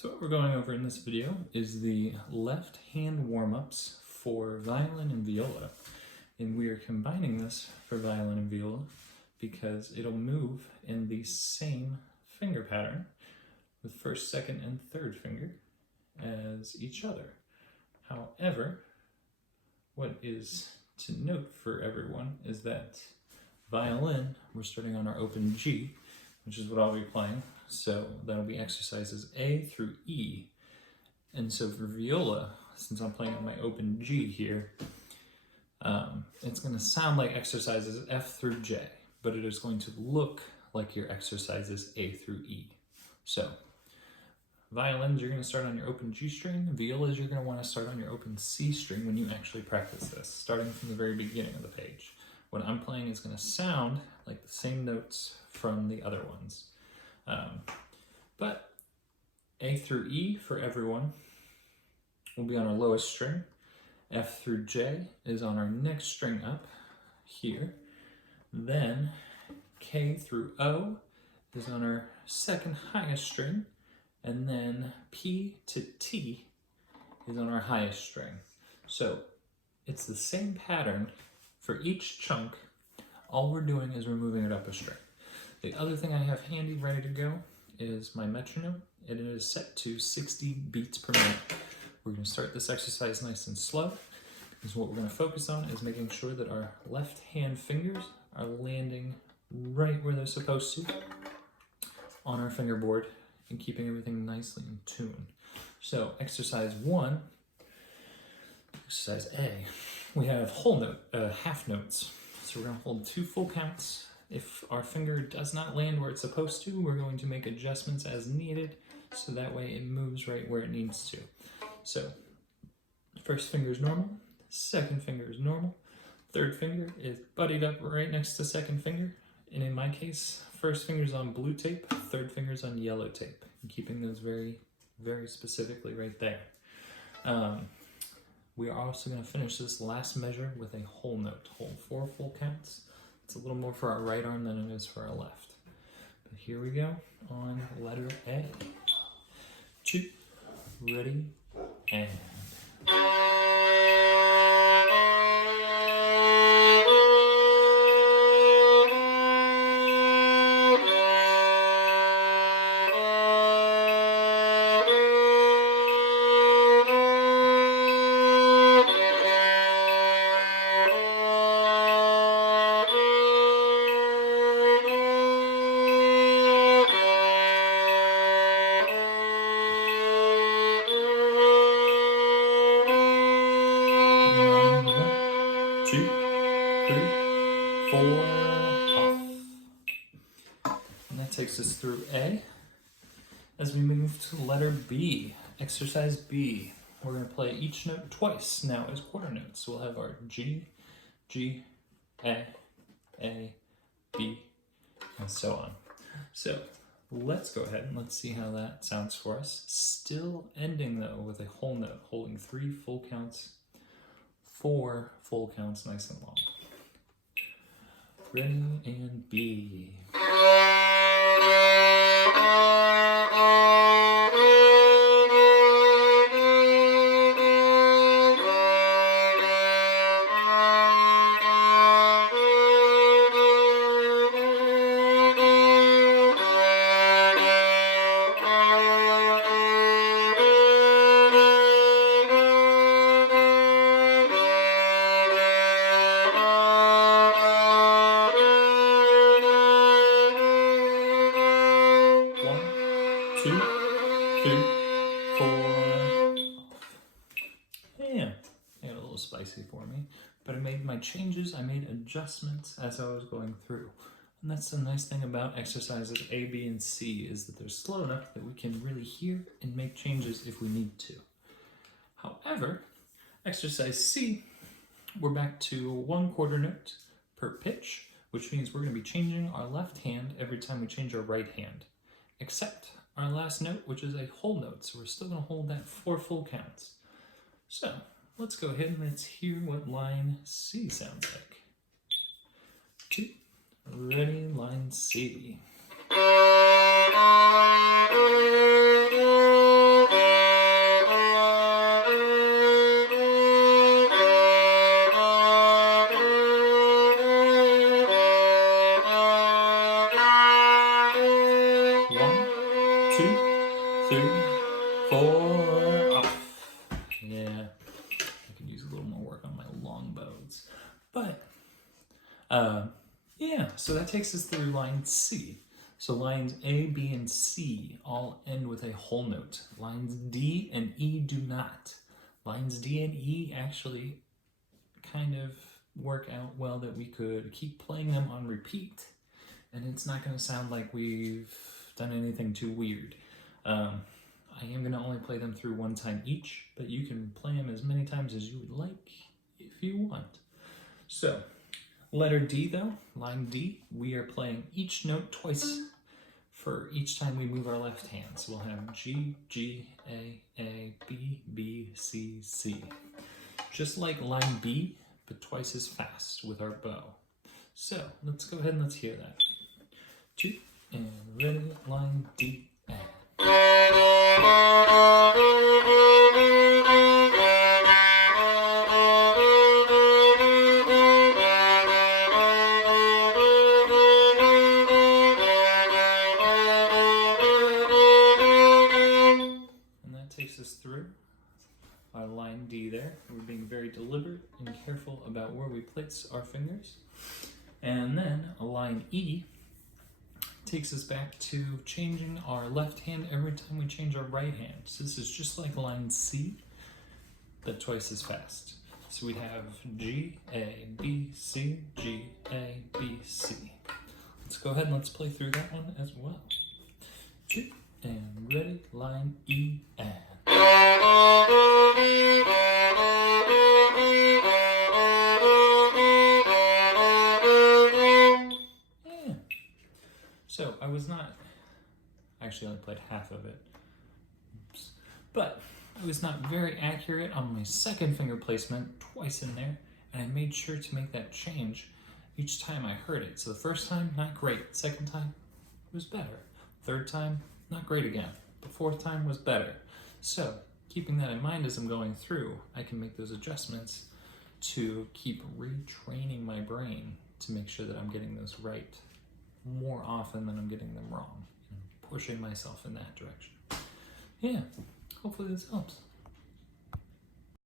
So what we're going over in this video is the left hand warm-ups for violin and viola. And we are combining this for violin and viola because it'll move in the same finger pattern with first, second, and third finger as each other. However, what is to note for everyone is that violin, we're starting on our open G, which is what I'll be playing. So that'll be exercises A through E. And so for viola, since I'm playing on my open G here, it's going to sound like exercises F through J, but it is going to look like your exercises A through E. So violins, you're going to start on your open G string. Violas, you're going to want to start on your open C string when you actually practice this, starting from the very beginning of the page. What I'm playing is going to sound like the same notes from the other ones. But A through E for everyone will be on our lowest string. F through J is on our next string up here. Then K through O is on our second highest string. And then P to T is on our highest string. So it's the same pattern for each chunk. All we're doing is we're moving it up a string. The other thing I have handy ready to go is my metronome, and it is set to 60 beats per minute. We're going to start this exercise nice and slow, because what we're going to focus on is making sure that our left hand fingers are landing right where they're supposed to on our fingerboard and keeping everything nicely in tune. So exercise 1, exercise A, we have half notes. So we're going to hold 2 full counts. If our finger does not land where it's supposed to, we're going to make adjustments as needed, so that way it moves right where it needs to. So, first finger is normal, second finger is normal, third finger is buddied up right next to second finger, and in my case, first finger's on blue tape, third finger's on yellow tape. I'm keeping those very, very specifically right there. We are also going to finish this last measure with a whole note. Hold 4 full counts. It's a little more for our right arm than it is for our left. But here we go on letter A. 2, ready, and... Two, 3, 4, off. And that takes us through A. As we move to letter B, exercise B, we're going to play each note twice now as quarter notes. So we'll have our G, G, A, B, and so on. So let's go ahead and let's see how that sounds for us. Still ending though with a whole note, holding 3 full counts, 4 full counts nice and long. Ready, and B. Two, 3, 4. Yeah, they got a little spicy for me, but I made my changes, I made adjustments as I was going through. And that's the nice thing about exercises A, B, and C is that they're slow enough that we can really hear and make changes if we need to. However, exercise C, we're back to 1 quarter note per pitch, which means we're going to be changing our left hand every time we change our right hand, except our last note, which is a whole note, so we're still going to hold that 4 full counts. So let's go ahead and let's hear what line C sounds like. 2, ready, line C. 2, 3, 4, off. Yeah, I could use a little more work on my long bows. But, yeah, so that takes us through line C. So lines A, B, and C all end with a whole note. Lines D and E do not. Lines D and E actually kind of work out well that we could keep playing them on repeat, and it's not going to sound like we've done anything too weird. I am going to only play them through one time each, but you can play them as many times as you would like if you want. So, letter D though, line D, we are playing each note twice for each time we move our left hand. So we'll have G, G, A, B, B, C, C. Just like line B, but twice as fast with our bow. So let's go ahead and let's hear that. 2, and ready, line D, and. And that takes us through our line D there. We're being very deliberate and careful about where we place our fingers. And then a line E takes us back to changing our left hand every time we change our right hand. So this is just like line C, but twice as fast. So we have G, A, B, C, G, A, B, C. Let's go ahead and let's play through that one as well. 2, and ready, line E, and. So I was not, actually I only played half of it, oops. But I was not very accurate on my second finger placement, twice in there, and I made sure to make that change each time I heard it. So the first time, not great. Second time, it was better. Third time, not great again. The fourth time was better. So keeping that in mind as I'm going through, I can make those adjustments to keep retraining my brain to make sure that I'm getting those right more often than I'm getting them wrong, and pushing myself in that direction. Yeah, hopefully this helps.